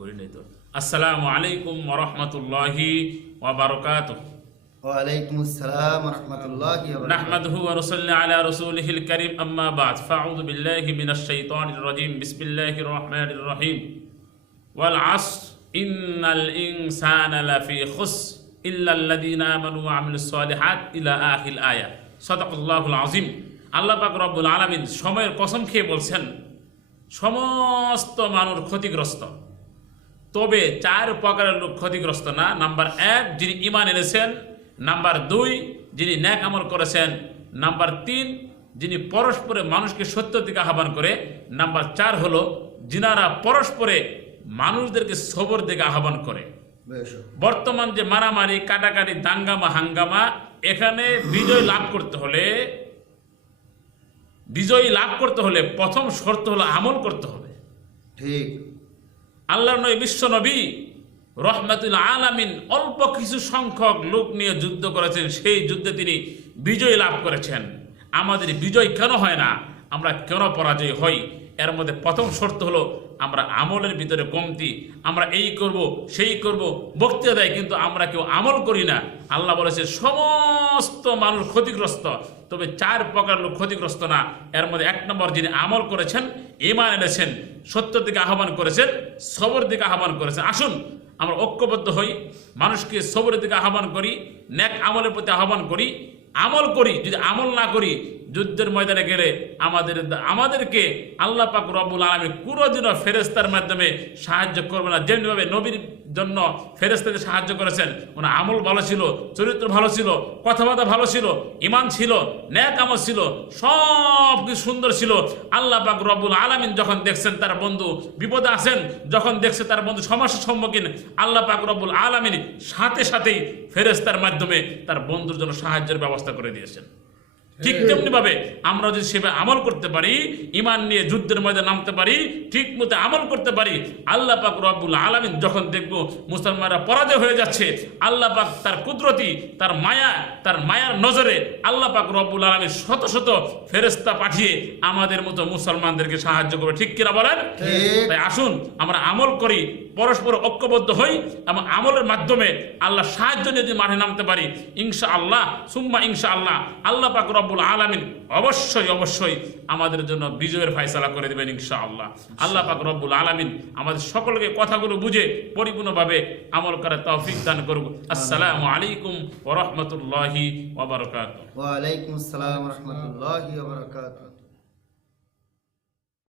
করি নাই তো। আসসালামু আলাইকুম ওয়া রাহমাতুল্লাহি ওয়া বারাকাতুহু। ওয়ালাইকুম আসসালাম ওয়া রাহমাতুল্লাহি ওয়া বারাকাতুহু। নাহমাদুহু ওয়া নুসাল্লি আলা রাসূলিহিল কারীম, আম্মা বা'দ। ফাআউযু বিল্লাহি মিনাশ শাইতানির রাজীম। বিসমিল্লাহির রহমানির রহিম। ওয়াল আসর ইন্নাল ইনসানা লাফি খুসর ইল্লাল্লাযীনা আমানু ওয়া আমিলুস সালিহাত ইলা আখিল আয়া। সাদাকাল্লাহুল আযীম। আল্লাহ পাক রব্বুল আলামিন সময়ের কসম খেয়ে বলছেন, সমস্ত মানুষ ক্ষতিগ্রস্ত, তবে 4 প্রকারের লোক ক্ষতিগ্রস্ত না। নাম্বার 1, যিনি ঈমান এনেছেন। নাম্বার 2, যিনি নেক আমল করেছেন। নাম্বার 3, যিনি পরস্পরে মানুষকে সত্যের দিকে আহ্বান করে। নাম্বার 4 হলো যিনারা পরস্পরে মানুষদেরকে সবর দিকে আহ্বান করে। বর্তমান যে মারামারি, কাটাকাটি, দাঙ্গামা, হাঙ্গামা, এখানে বিজয় লাভ করতে হলে প্রথম শর্ত হলো আমল করতে হবে। ঠিক। আল্লাহর নবী, বিশ্ব নবী রহমাতুল আলামিন অল্প কিছু সংখ্যক লোক নিয়ে যুদ্ধ করেছেন, সেই যুদ্ধে তিনি বিজয় লাভ করেছেন। আমাদের বিজয় কেন হয় না, আমরা কেন পরাজয় হই? এর মধ্যে প্রথম শর্ত হলো আমরা আমলের ভিতরে কমতি। আমরা এই করব, সেই করব, বক্তৃতা দেয়, কিন্তু আমরা কেউ আমল করি না। আল্লাহ বলেছে সমস্ত মানুষ ক্ষতিগ্রস্ত, তবে 4 প্রকার লোক ক্ষতিগ্রস্ত না। এর মধ্যে 1 নম্বর, যিনি আমল করেছেন, ঈমান এনেছেন, সত্যের দিকে আহ্বান করেছেন, সবরের দিকে আহ্বান করেছেন। আসুন আমরা ঐক্যবদ্ধ হই, মানুষকে সবরের দিকে আহ্বান করি, নেক আমলের প্রতি আহ্বান করি, আমল করি। যদি আমল না করি, যুদ্ধের ময়দানে গেলে আমাদেরকে আল্লাহ পাক রব্বুল আলামিন কোনোদিনও ফেরেশতার মাধ্যমে সাহায্য করবে না। যেমনিভাবে নবীর জন্য ফেরেশতাকে সাহায্য করেছেন, ওনার আমল ভালো ছিল, চরিত্র ভালো ছিল, কথাবার্তা ভালো ছিল, ঈমান ছিল, নেক আমল ছিল, সব কিছু সুন্দর ছিল। আল্লাহ পাক রব্বুল আলামিন যখন দেখছেন তার বন্ধু বিপদে আছেন, যখন দেখছে তার বন্ধু সমস্যার সম্মুখীন, আল্লাহ পাক রব্বুল আলামিন সাথেই ফেরেশতার মাধ্যমে তার বন্ধুর জন্য সাহায্যের ব্যবস্থা করে দিয়েছেন। ঠিক তেমনি ভাবে আমরা যদি সেভাবে আমল করতে পারি, ঈমান নিয়ে যুদ্ধের ময়দানে নামতে পারি, ঠিক মতো আমল করতে পারি, আল্লাহ পাক রব্বুল আলামিন যখন দেখব মুসলমানরা পরাজয় হয়ে যাচ্ছে, আল্লাহ পাক তার কুদরতি, তার মায়ার নজরে আল্লাহ পাক রব্বুল আলামিন শত শত ফেরেশতা পাঠিয়ে আমাদের মতো মুসলমানদেরকে সাহায্য করবে। ঠিক কিনা বলেন? তাই আসুন আমরা আমল করি, পরস্পর ঐক্যবদ্ধ হই, এবং আমলের মাধ্যমে আল্লাহ সাহায্য নিয়ে যদি মাঠে নামতে পারি, ইনশাআল্লাহ সুম্মা ইনশাআল্লাহ আল্লাহ পাক রব্বুল আলামিন অবশ্যই আমাদের জন্য বিজয়ের ফয়সালা করে দেবেন ইনশাআল্লাহ। আল্লাহ পাক রব্বুল আলামিন আমাদের সকলকে কথাগুলো বুঝে পরিপূর্ণভাবে আমল করার তৌফিক দান করুন। আসসালামু আলাইকুম ওয়া রাহমাতুল্লাহি ওয়া বারাকাতুহু। ওয়া আলাইকুম আসসালাম ওয়া রাহমাতুল্লাহি ওয়া বারাকাতুহু।